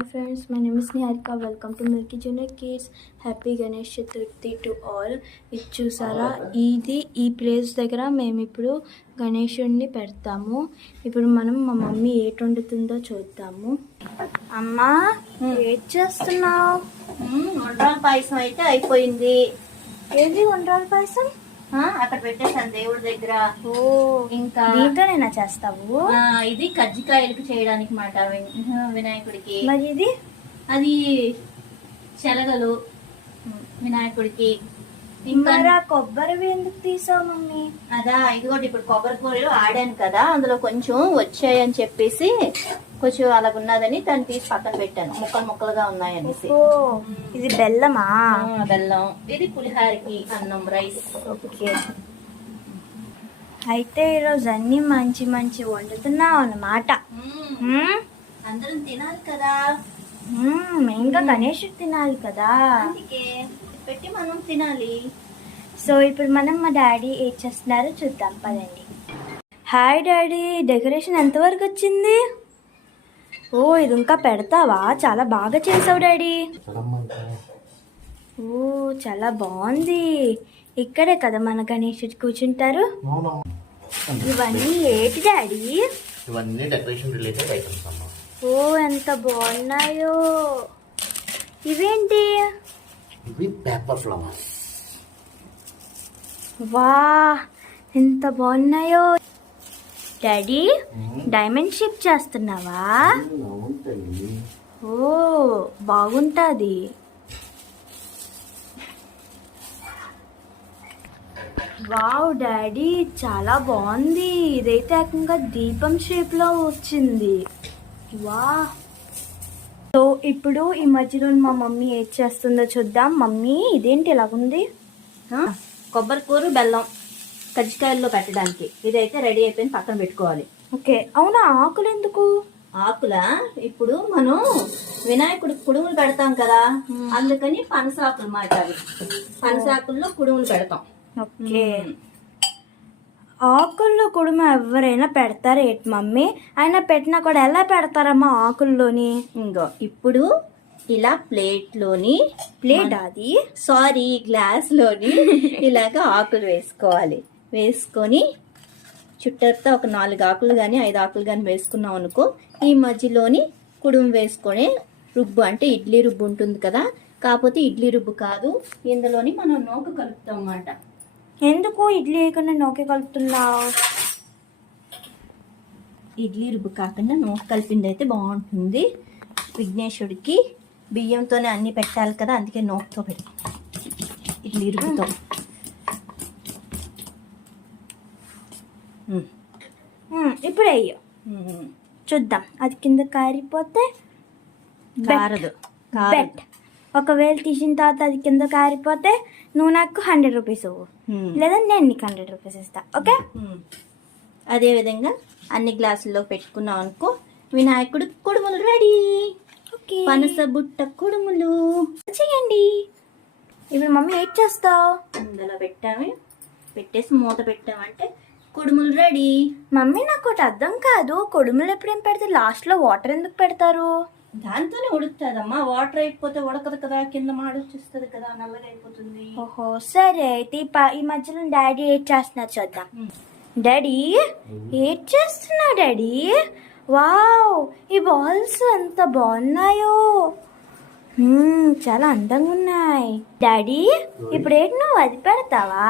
Hi friends, my name is Niharika. Welcome to Milky Junior Kids. Happy Ganesh Chaturthi to all. ఇది చూసారా, ఈ place దగ్గర మేము ఇప్పుడు గణేశుడిని పెడతాము. ఇప్పుడు మనం మా మమ్మీ ఏటి వండుతుందో చూద్దాము. అమ్మా, ఏం చేస్తున్నావు? వండ్రాల పాయసం అయితే అయిపోయింది. ఏది వండ్రాల పాయసం? అక్కడ పెట్టేసాను దేవుడి దగ్గర. ఓ, ఇంకా దీంతోనేనా చేస్తావు? ఇది కజ్జికాయలకు చేయడానికి మాట వినాయకుడికి. మరి ఇది అది శనగలు వినాయకుడికి. ఇంకా కొబ్బరివి ఎందుకు తీసావు మమ్మీ? అదా, ఇదిగోటి ఇప్పుడు కొబ్బరి కూరలు ఆడాను కదా, అందులో కొంచెం వచ్చాయని చెప్పేసి కొంచెం అలాగున్నదని దాన్ని తీసి పక్కన పెట్టాను. ముక్కలు ముక్కలుగా ఉన్నాయనేసి. ఇది బెల్లమా? బెల్లం. ఇది పులిహారకి అన్నం, రైస్. ఓకే, అయితే ఈరోజు అన్ని మంచి మంచి వండుతున్నావు అన్నమాట. అందరం తినాలి కదా, ఇంకా గణేశుడు తినాలి కదా, అందుకే పెట్టి మనం తినాలి. సో ఇప్పుడు మనం మా డాడీ ఏం చేస్తున్నారో చూద్దాం పదండి. హాయ్ డాడీ, డెకరేషన్ ఎంతవరకు వచ్చింది? ఓ, ఇది ఇంకా పెడతావా? చాలా బాగా చేసావు డాడీ. ఓ, చాలా బాగుంది. ఇక్కడే కదా మన గణేశుడు కూర్చుంటారు. ఇవన్నీ ఏంటి డాడీ? ఇవన్నీ డెకరేషన్ రిలేటెడ్ ఐటమ్స్ అమ్మా. ఓ, ఎంత బాగున్నాయో. ఇవేంటి? ఇవి పేపర్ ఫ్లవర్స్. వా, ఎంత బాగున్నాయో. డాడీ, డైమండ్ షేప్ చేస్తున్నావా? ఓ, బాగుంటుంది. వావ్ డాడీ, చాలా బాగుంది. ఇదైతే ఏకంగా దీపం షేప్ లో వచ్చింది. వా. సో ఇప్పుడు ఈ మధ్యలో మా మమ్మీ ఏం చేస్తుందో చూద్దాం. మమ్మీ, ఇదేంటి ఇలాగుంది? కొబ్బరి కూర బెల్లం కజ్జికాయల్లో పెట్టడానికి. ఇదైతే రెడీ అయిపోయింది, పక్కన పెట్టుకోవాలి. ఓకే, అవునా? ఆకులు ఎందుకు? ఆకుల ఇప్పుడు మనం వినాయకుడికి కుడుములు పెడతాం కదా, అందుకని పనసాకులు మాట. అవి పనసాకుల్లో కుడుములు పెడతాం. ఓకే, ఆకుల్లో కుడుమ ఎవరైనా పెడతారా ఏంటి మమ్మీ? అయినా పెట్టినా కూడా ఎలా పెడతారమ్మా ఆకుల్లోని? ఇంకో ఇప్పుడు ఇలా ప్లేట్లోని, ప్లేట్ అది సారీ గ్లాస్లోని ఇలాగ ఆకులు వేసుకోవాలి. వేసుకొని చుట్టూతో ఒక 4 ఆకులు కానీ 5 ఆకులు కానీ వేసుకున్నాం అనుకో, ఈ మధ్యలోని కుడుము వేసుకొని రుబ్బు, అంటే ఇడ్లీ రుబ్బు ఉంటుంది కదా, కాకపోతే ఇడ్లీ రుబ్బు కాదు, ఇందులోని మనం నూక కలుపుతాం అన్నమాట. ఎందుకు ఇడ్లీ వేయకుండా నూక కలుపుతున్నావు? ఇడ్లీ రుబ్బు కాకుండా నూక కలిపింది అయితే బాగుంటుంది. విఘ్నేశ్వరుడికి బియ్యంతోనే అన్ని పెట్టాలి కదా, అందుకే నూకతో పెడతాం, ఇడ్లీ రుబ్బుతో. ఇప్పుడు అయ్యో చూద్దాం, అది కింద కారిపోతే కారదు. బెట్. ఒకవేళ తీసిన తర్వాత అది కింద కారిపోతే నువ్వు నాకు 100 రూపీస్ ఇవ్వు, లేదా నేను నీకు 100 రూపీస్ ఇస్తా. ఓకే, అదేవిధంగా అన్ని గ్లాసుల్లో పెట్టుకున్నాం అనుకో, వినాయకుడు కుడుములు రెడీ. పనస బుట్ట కుడుములు చేయండి. ఇప్పుడు మమ్మీ ఏం చేస్తావు? ఇందులో పెట్టేసి మూత పెట్టామంటే కుడుములు రెడీ. మమ్మీ, నాకు ఒకటి అర్థం కాదు, కుడుములు ఎప్పుడేం పెడితే లాస్ట్ లో వాటర్ ఎందుకు పెడతారు? దాంతోనే ఉడుకుతుందమ్మా, వాటర్ అయిపోతే ఉడకదు కదా, కింద మాడొచ్చేస్తుంది కదా, నల్లగా అయిపోతుంది. ఓహో, సరే అయితే ఈ మధ్యలో డాడీ ఏం చేస్తున్నారు చూద్దాం. డాడీ, ఏం చేస్తున్నావు డాడీ? వావ్, ఈ బాల్స్ ఎంత బాగున్నాయో. చాలా అందంగా ఉన్నాయి. డాడీ, ఇప్పుడు ఏంటి నువ్వు అది పెడతావా?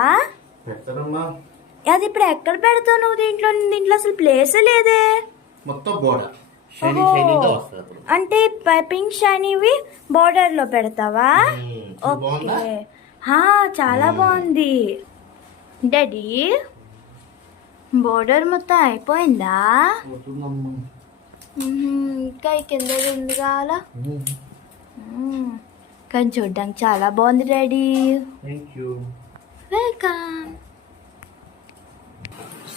అది ఇప్పుడు ఎక్కడ పెడతావు నువ్వు? దీంట్లో అసలు ప్లేస్ లేదే. అంటే పింక్ షైనీవి బోర్డర్ లో పెడతావా? ఓకే, చాలా బాగుంది. డాడీ, బోర్డర్ మొత్తం అయిపోయిందా? ఇంకా కింద ఉంది కావాలా? కానీ చూడ్డానికి చాలా బాగుంది డాడీ. వెల్కమ్.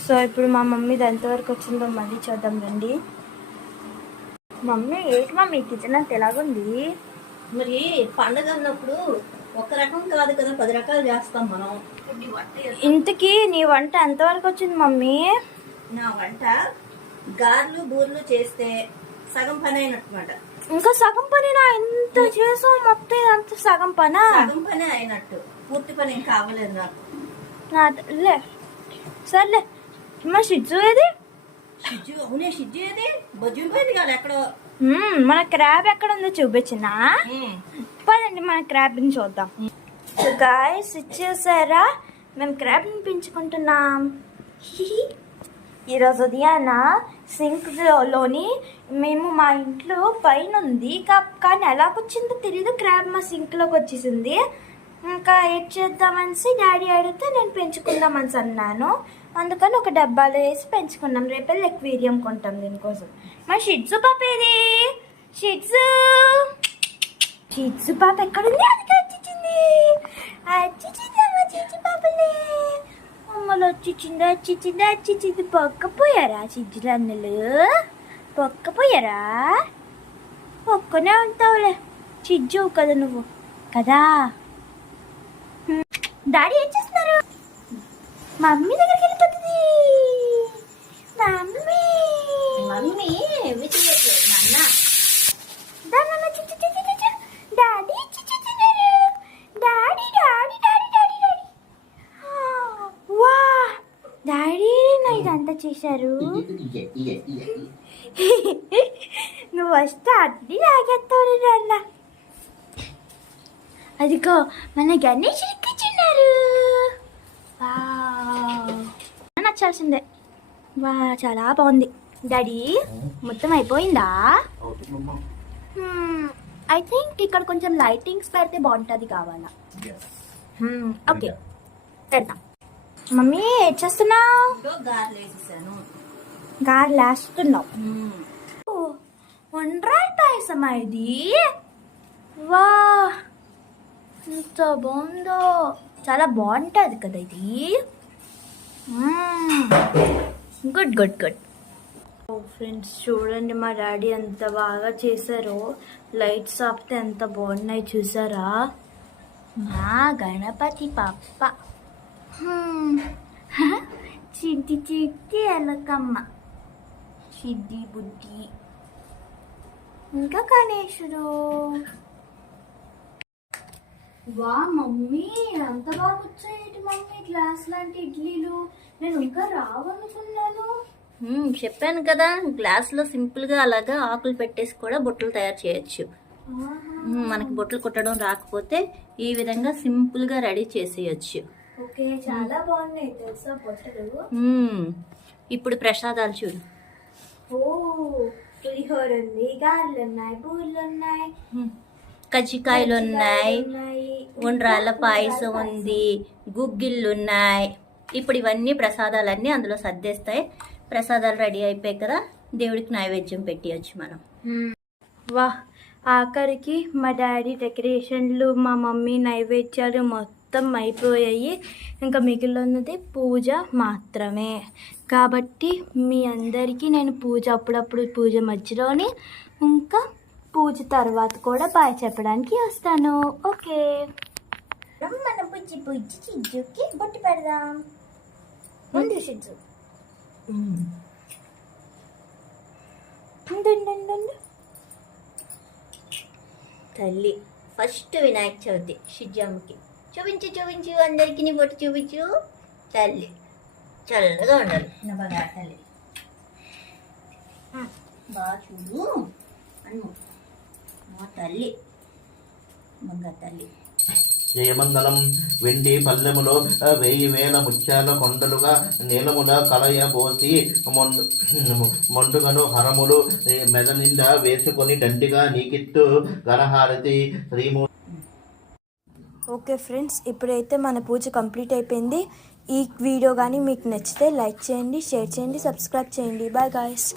సో ఇప్పుడు మా మమ్మీ ఎంతవరకు వచ్చిందో మళ్ళీ చూద్దాం రండి. మమ్మీ, ఏంటి మమ్మీ కిచెన్ అంత ఎలాగుంది? మరి పండుగ అన్నప్పుడు ఒక రకం కాదు కదా, 10 రకాలు చేస్తాం మనం. ఇంతకీ నీ వంట ఎంతవరకు వచ్చింది మమ్మీ? నా వంట గారెలు బూరెలు చేస్తే సగం పని అయినట్టుమాట. ఇంకా సగం పనినా? ఎంత చేసావు మొత్తం ఇదంతా సగం పనా? సగం పని అయినట్టు, పూర్తి పని ఏం కావలేదు నాకు. లే సర్లే. మా షిజ్జు ఏది? షిజ్జు, అవునే షిజ్జు ఏది? బొజ్జిపోయింది కదా ఎక్కడో. మన క్రాబ్ ఎక్కడ ఉందో చూపించినా? పదండి మన క్రాబ్ని చూద్దాం. గాయస్ ఇచ్చేసారా, మేము క్రాబ్ని పెంచుకుంటున్నాం. ఈరోజు ఉదయాన సింక్లోని మేము మా ఇంట్లో పైన ఉంది కానీ ఎలాగొచ్చిందో తెలీదు, క్రాబ్ మా సింక్లోకి వచ్చేసింది. ఇంకా ఏం చేద్దామనేసి డాడీ అడిగితే నేను పెంచుకుందామని అన్నాను. అందుకని ఒక డబ్బాలో వేసి పెంచుకున్నాం. రేపెళ్ళి ఎక్వేరియం కొంటాం దీనికోసం. మా షిట్జు పాప ఏది? షిట్జు పాప ఎక్కడుంది? అది వచ్చింది మా చిచ్చు పాపలే. అమ్మలు వచ్చింది పొక్కపోయారా చిజ్జులు అన్నలు? పొక్కపోయారా? పొక్కనే ఉంటావులే, చిజ్జు కదా నువ్వు కదా. డాడీ ఏం చేస్తున్నారు? మమ్మీ దగ్గరికి వెళ్ళిపోతుంది. మమ్మీ ఏమి చేయట్లేదు నాన్న. డాడీ వా డాడీ నా ఇదంతా చేశారు. నువ్వు వస్తే అడ్డీ లాగేస్తావు నాన్న. అదిగో మన గణేష్ కూర్చున్నారు. నచ్చాల్సిందే. వా చాలా బాగుంది. డాడీ మొత్తం అయిపోయిందా? ఐ థింక్ ఇక్కడ కొంచెం లైటింగ్స్ పెడితే బాగుంటుంది కావాలా. ఓకే పెడతాం. మమ్మీ ఏం చేస్తున్నావు? గారెలు వేసేసాను. గారెలు వేస్తున్నావు? వండ్రాయి పాయసమా ఇది? వా ఎంత బాగుందో. చాలా బాగుంటుంది కదా ఇది. Good good good. ఫ్రెండ్స్ చూడండి మా డాడీ ఎంత బాగా చేశారో. లైట్స్ ఆపితే ఎంత బాగున్నాయి చూసారా? మా గణపతి పప్ప. చిట్టి చిట్టి ఎలకమ్మ, చిడ్డి బుడ్డి, ఇంకా గణేశుడు. వా మమ్మీ ఎంత బాగా వచ్చాయి మమ్మీ గ్లాస్ లాంటి ఇడ్లీలు. నేను ఇంకా రావనుకున్నాను. చెప్పాను కదా, గ్లాస్లో సింపుల్గా అలాగా ఆకులు పెట్టేసి కూడా బొట్టలు తయారు చేయొచ్చు. మనకి బొట్టలు కుట్టడం రాకపోతే ఈ విధంగా సింపుల్గా రెడీ చేసేయచ్చు. ఓకే చాలా బాగున్నాయి తెలుసా బొట్టలు. ఇప్పుడు ప్రసాదాలు చూడు. ఓ పులిహోర ఉంది, గారెలు ఉన్నాయి, బూరెలు ఉన్నాయి, కజ్జికాయలు ఉన్నాయి, ఉండ్రాళ్ళ పాయసం ఉంది, గుగ్గిళ్ళు ఉన్నాయి. ఇప్పుడు ఇవన్నీ ప్రసాదాలన్నీ అందులో సర్దేస్తాయి. ప్రసాదాలు రెడీ అయిపోయాయి కదా, దేవుడికి నైవేద్యం పెట్టియచ్చు మనం. వా ఆఖరికి మా డాడీ డెకరేషన్లు, మా మమ్మీ నైవేద్యాలు మొత్తం అయిపోయాయి. ఇంకా మిగిలినది పూజ మాత్రమే. కాబట్టి మీ అందరికీ నేను పూజ అప్పుడప్పుడు పూజ మధ్యలోని ఇంకా పూజ తర్వాత కూడా బాయ్ చెప్పడానికి వస్తాను. ఓకే మనం పుజ్జి పుజ్జి చిజ్జుకి బొట్టు పెడదాం. ముందు చిజ్జు తల్లి ఫస్ట్ వినాయక చవితి షిజ్జమ్మకి చూపించు చూపించు, అందరికి నీ బొట్టు చూపించు. తల్లి చల్లగా ఉండాలి నా బంగారు తల్లి. బాగా చూడు అను మా తల్లి, బంగారు తల్లి. జయమంగళం. వెండి పల్లెములో 1000 ముత్యాల కొండలుగా నీలముల కలయబోసి మొండుగను హరములు మెద నిండా వేసుకొని దండిగా నీకిత్తు గణహారతి శ్రీమూ. ఓకే ఫ్రెండ్స్, ఇప్పుడైతే మన పూజ కంప్లీట్ అయిపోయింది. ఈ వీడియో కానీ మీకు నచ్చితే లైక్ చేయండి, షేర్ చేయండి, సబ్స్క్రైబ్ చేయండి. Bye guys.